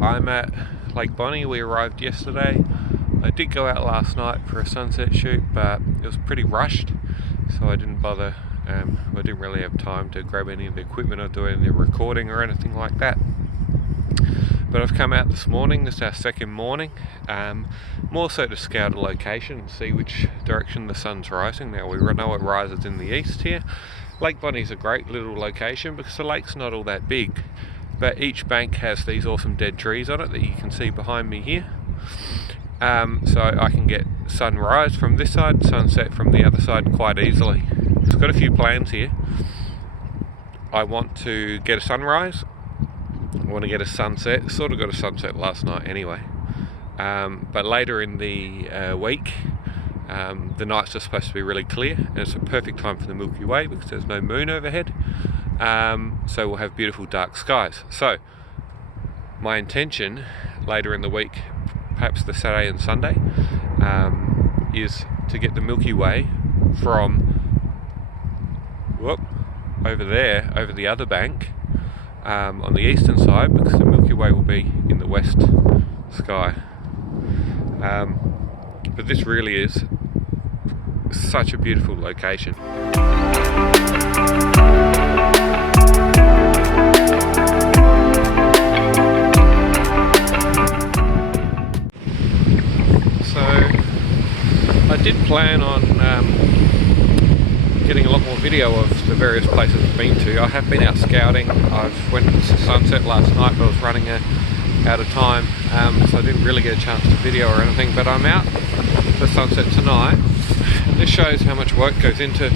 I'm at Lake Bonney. We arrived yesterday. I did go out last night for a sunset shoot, but it was pretty rushed, so I didn't bother. I didn't really have time to grab any of the equipment or do any recording or anything like that. But I've come out this morning. This is our second morning, more so to scout a location and see which direction the sun's rising. Now we know it rises in the east here. Lake Bonney is a great little location because the lake's not all that big, but each bank has these awesome dead trees on it that you can see behind me here. So I can get sunrise from this side, sunset from the other side quite easily. I've got a few plans here. I want to get a sunrise, I want to get a sunset. Sort of got a sunset last night anyway, but later in the week, the nights are supposed to be really clear, and it's a perfect time for the Milky Way because there's no moon overhead, so we'll have beautiful dark skies. So my intention later in the week, perhaps the Saturday and Sunday, is to get the Milky Way from over there, over the other bank, on the eastern side, because the Milky Way will be in the west sky. But this really is such a beautiful location. So I did plan on getting a lot more video of the various places I've been to. I have been out scouting. I went to sunset last night, but I was running out of time, so I didn't really get a chance to video or anything. But I'm out for sunset tonight. This shows how much work goes into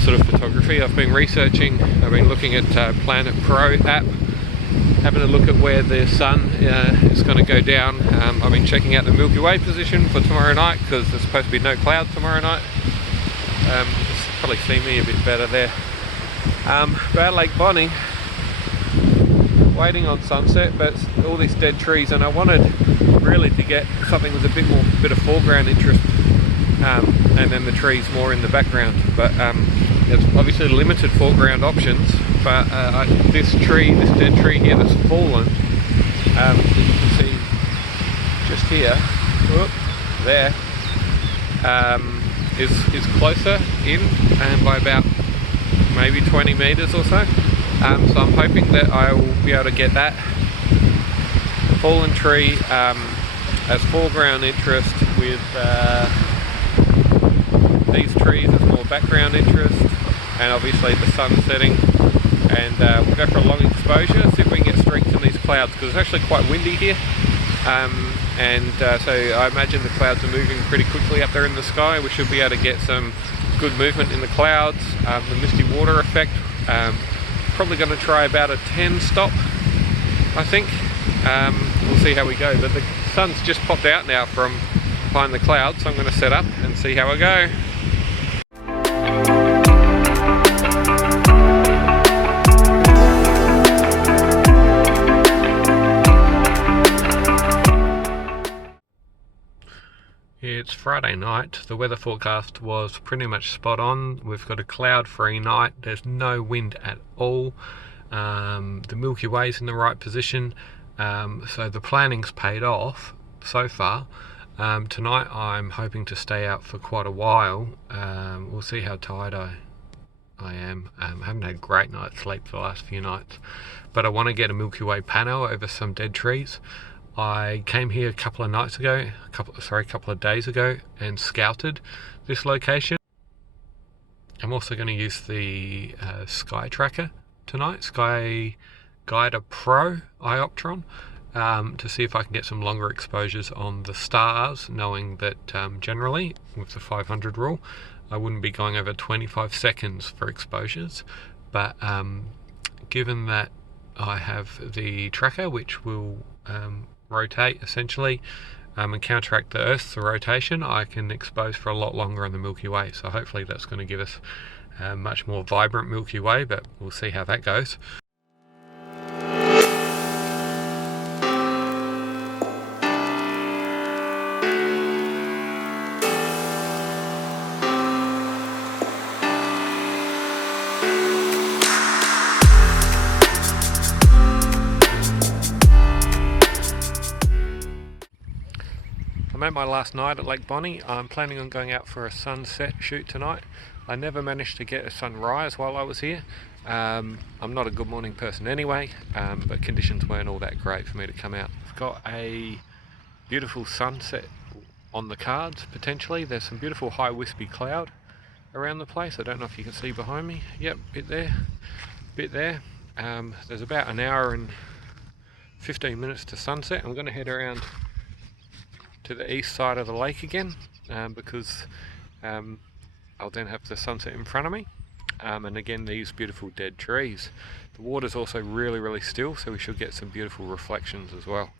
sort of photography. I've been researching, I've been looking at Planet Pro app, having a look at where the sun is going to go down. I've been checking out the Milky Way position for tomorrow night because there's supposed to be no clouds tomorrow night. Probably see me a bit better there. But at Lake Bonney, waiting on sunset, but all these dead trees, and I wanted really to get something with a bit of foreground interest, and then the trees more in the background. But there's obviously limited foreground options. But this dead tree here that's fallen, you can see just here, there. Is closer in, and by about maybe 20 meters or so. So I'm hoping that I will be able to get that fallen tree as foreground interest, with these trees as more background interest, and obviously the sun setting. And we'll go for a long exposure, see if we can get strength in these clouds, because it's actually quite windy here. So I imagine the clouds are moving pretty quickly up there in the sky. We should be able to get some good movement in the clouds. The misty water effect, probably going to try about a 10 stop, I think. We'll see how we go, but the sun's just popped out now from behind the clouds, so I'm going to set up and see how I go. It's Friday night. The weather forecast was pretty much spot on. We've got a cloud-free night. There's no wind at all. The Milky Way's in the right position. So the planning's paid off so far. Tonight I'm hoping to stay out for quite a while. We'll see how tired I am. I haven't had a great night's sleep the last few nights. But I want to get a Milky Way panel over some dead trees. I came here a couple of days ago and scouted this location. I'm also going to use the Sky Tracker tonight, Sky Guider Pro Ioptron, to see if I can get some longer exposures on the stars, knowing that generally with the 500 rule I wouldn't be going over 25 seconds for exposures, but given that I have the tracker which will rotate essentially and counteract the Earth's rotation, I can expose for a lot longer on the Milky Way. So hopefully that's going to give us a much more vibrant Milky Way, but we'll see how that goes. I'm at my last night at Lake Bonney. I'm planning on going out for a sunset shoot tonight. I never managed to get a sunrise while I was here. I'm not a good morning person anyway, but conditions weren't all that great for me to come out. I've got a beautiful sunset on the cards, potentially. There's some beautiful high wispy cloud around the place. I don't know if you can see behind me. Yep, bit there. There's about an hour and 15 minutes to sunset. I'm going to head around to the east side of the lake again, because I'll then have the sunset in front of me, and again these beautiful dead trees. The water's also really still, so we should get some beautiful reflections as well.